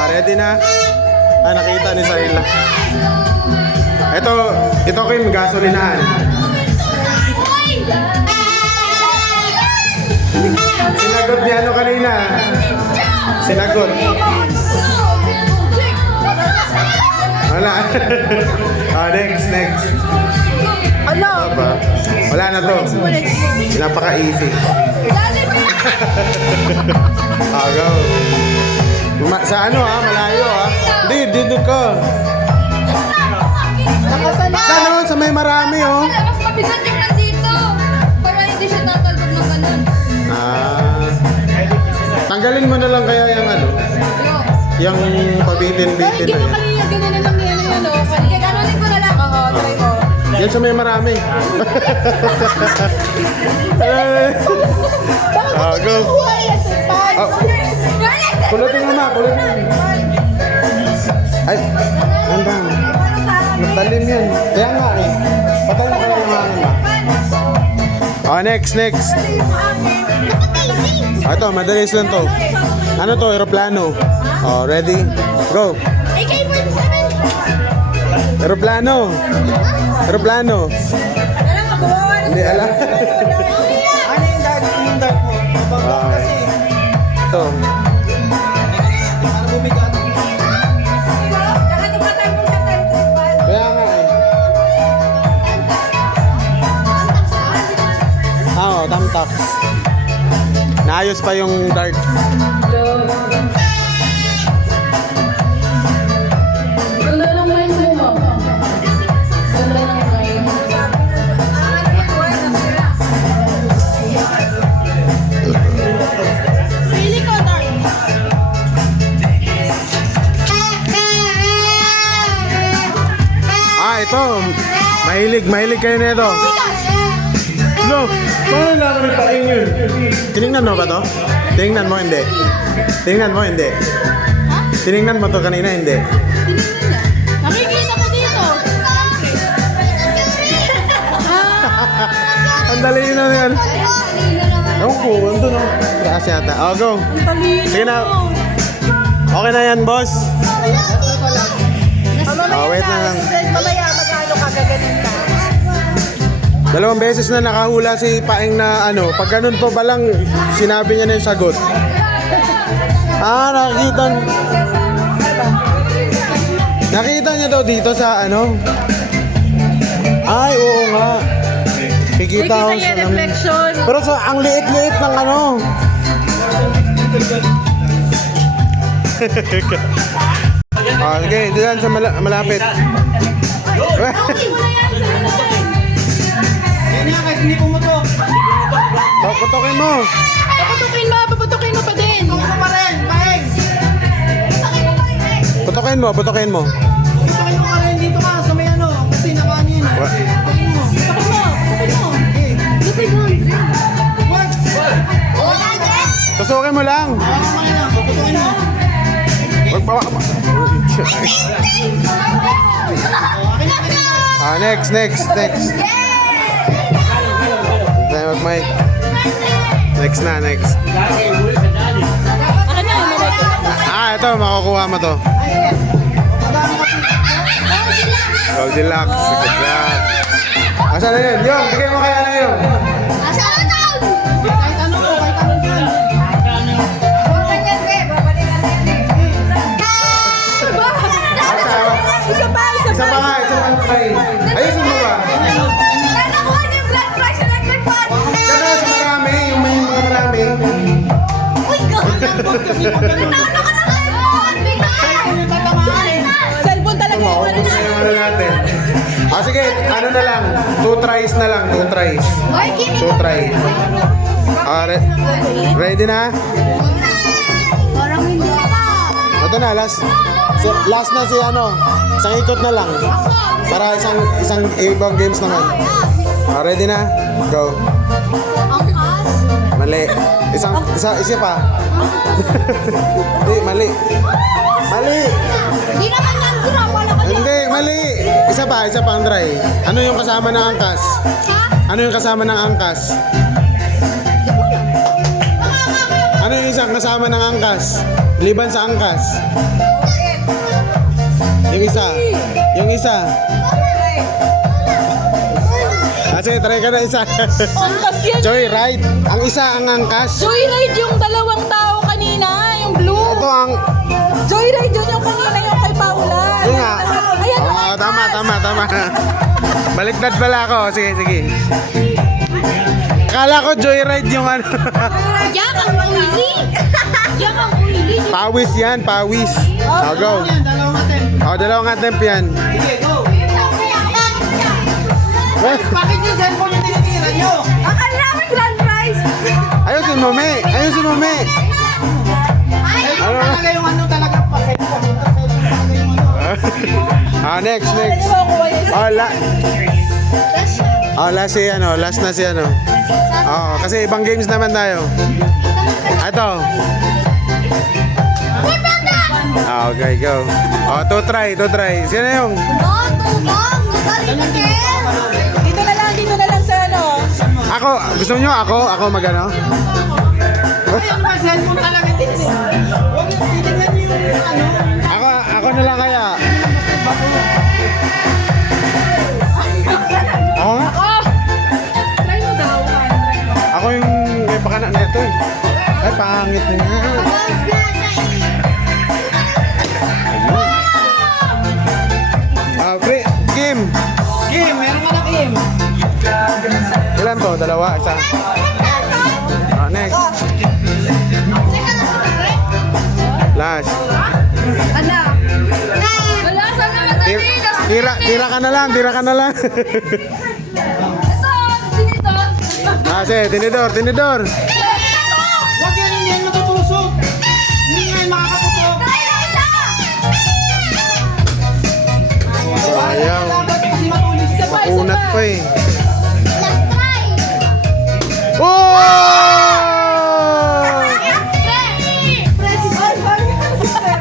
Ready na? Ah, nakita ni Sarila. Ito ko yung gasolinahan. Sinagot niya ano kanina. Sinagot. Wala. Next. Ano? Wala na to. Napaka-easy. Go. Sa ano malayo Hindi, dito ka. Saan sa may marami Mas mabigat yung nandito. Para hindi siya tatalbog ng ganun. Tanggalin mo na lang kaya yung yung pabitin-bitin na yan. Kanina ganun na lang yan. Kaya ganunin ko na lang. Oo, try mo. Yan sa may marami. Go. Pulutin mo pulutin. Ay, anda. Matalim yan. Kaya nga Patalim ka lang next. Ito, madalis lang to. Ano to? Aeroplano. Ready? Go. Aeroplano. Hindi alam. Ano yung dart mo? Ito. Kaya nga tamtak. Naayos pa yung dart. Ganda ng mind mo. Ganda ng mind. Pili ko, Dark. Ito. Mahilig kayo na ito. No, paano naman ipain yun? Tinignan mo ba to? Tinignan mo, hindi. Tinignan mo to kanina, hindi. Nakikita ko dito. Ang dali na yan. Ewan ko, andun Taas yata. Go. Sige na. Okay na yan, boss. Wait na lang. Mamaya magkano ka gaganin ka? 2 beses na nakahula si Paeng na pag ganun po ba lang, sinabi niya na yung sagot. Nakita niya daw dito sa Ay, oo nga. Kikita ko yung reflection. Pero ang liit-liit ng sige, diyan sa malapit. Hindi pumutok. Puputokin mo. Paputukin mo pa din. Puputok pa rin, Paeng. Putukin mo. Puputokin mo pa rin dito ka sa may kasi nakanin. Puputokin mo. Tusukin mo lang. Puputokin mo. Next. Mike. Next na. Ito, makukuha mo to. Goldilocks. Good job. Asan na yun? Yung, bigay mo kaya na yun. Kahit ano po, kahit ano dyan. Isa pa. Isa pa nga. Ayusin mo ba? Sana sa marami, yung may mga marami. Cellphone talaga yung Maubos na yung natin. Sige, na lang. 2 tries na lang. 2 tries. 2 try. Ready na? Ito na, last na si isang ikot na lang. Para isang ibang games naman. Ready na? Go. Mali. Isa pa. Hindi, mali. Hindi naman yan grab. Wala ka Hindi, mali. Isa pa ang try. Ano yung kasama ng angkas? Ano yung kasama ng angkas? Ano yung isang kasama ng angkas? Liban sa angkas. Yung isa. Yung isa. Sige, try ka na isa. Angkas yan. Joyride. Ang isa ang angkas. Joyride yung dalawang tao kanina, yung blue. Ito ang... Joyride yun yung kanina, yung kay Paula. Yun nga. Ayan, Oo, tama. Baliktad pala ako. Sige. Akala ko joyride yung ano. Yan ang uili. Yan ang uili. Pawis yan, pawis. Oh, go. Yan, dalawang attempt. Oh, dalawang attempt yan. Sige, go. Bakit yung cellphone yung tinitira nyo? akala namin grand prize. Ayusin mo, me. Ano? Talaga yung ano talaga pa cellphone. Talaga yung ano. Next. Last na si ano. Oo, kasi ibang games naman tayo. Ito. Okay, go. Oh, to try. Sino yung? Dito na lang sa ano. Ako, gusto niyo ako magano? Ayun ba, cellphone talaga tinitira. Huwag yung titignan nyo yung ano. Ako na lang kaya. Ako nga. Try mo daw. Ako yung may pakana na ito eh. Ay, pangit na nga. Game. Game, meron ka na game. Ilan to? Dalawa? Isa? Next. Last. Ano? Wala sa naman dali. Tira ka na lang. Ito, sinito. Sige, tinidor. Huwag yan, hindi yan matutusok. Hindi nga yan makakatusok. Ayaw. Dapat kasi matulis. Unat pa eh.